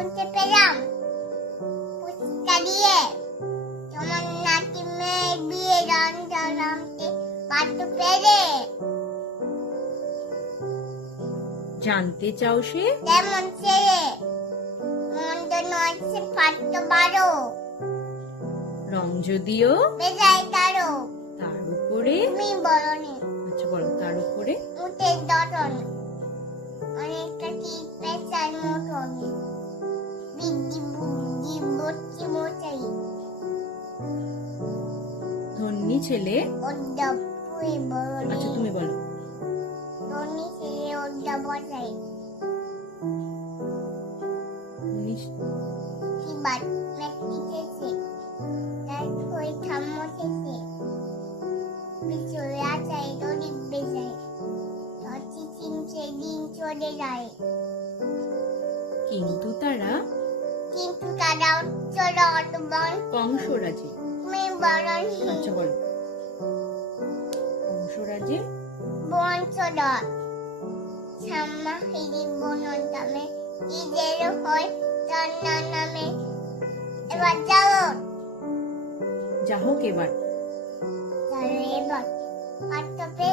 শুনতে পেলাম পুস্তা দিয়ে তোমার নাকি মেয়ের বিয়ে পেরে জানতে চাও সে? তেমন ছেলে মন্দ নয় সে পারো রং যদিও বেজায় তারো তার উপরে? তুমি বলনি আচ্ছা বলো তার উপরে? চিনছে দিন চলে যায় কিন্তু তারা কিন্তু তারা চলে অটবন কংসরাজে। তুমি বলনি আচ্ছা বলো। সাম্মা হিরি বনন নামে ঈদের হয় তার নামে। এবার যাও। যা হোক এবার এবার। আর মন